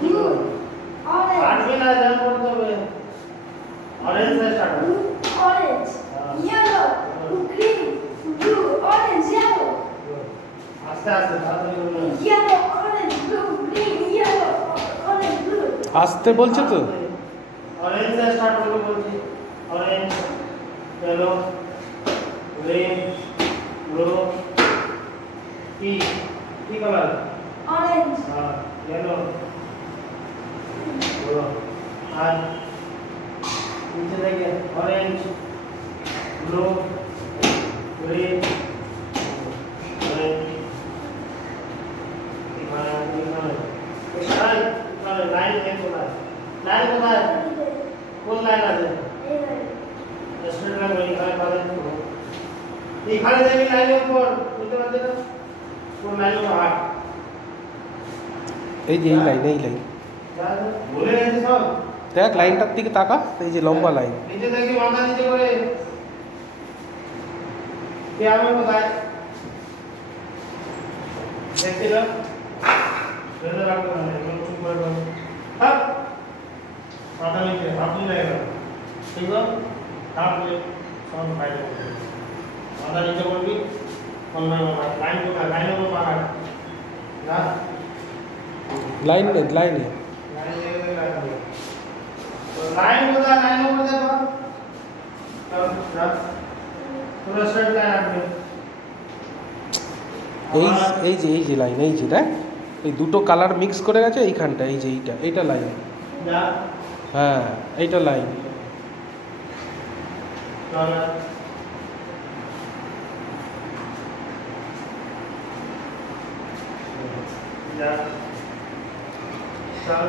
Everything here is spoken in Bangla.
blue, आठवीं orange, ना जन पढ़ते हुए ऑरेंज से स्टार्ट हो blue, orange, yellow, green, blue, orange, yellow, आस्ते आस्ते ताড়াতাড়ি বলুন yellow, orange, blue, green, yellow, orange, blue. আসতে বলছে তো ऑरेंज से स्टार्ट होके बोलते ऑरेंज येलो ग्रीन ब्लू की कलर Orange, हाँ येलो ब्लू आज नीचे देखिए orange blue green orange line কোথায় কোন লাইন আছে স্ট্রেট লাইন ওই লাইন বাদে এইখানে দেখি লাইনের উপর বুঝতে পারছেন না কোন লাইনের উপর হাট এই যে এই লাইন ভুলে গেছে সব দেখ লাইনটার দিকে তাকা এই যে লম্বা লাইন নিচে দেখি মাথা নিচে করে কে আমি কোথায় দেখছিল ধরে রাখতে হবে চুপ করে বসে হ্যাঁ মাথা নিচে আপনি লাগবে ঠিক আছে তারপরে সব বাইরে মাথা নিচে করবি লাইন কোথায় লাইন উপর মারা না লাইন লাইনে লাইন কোথায় লাইন উপর দেখো পুরো স্ট্রেট লাইন আপনি এই যে লাইন এই যে দেখ এই দুটো কালার মিক্স করে গেছে এইখানটা এই যে এইটা লাইন যা হ্যাঁ এইটা লাইন চলো যা চল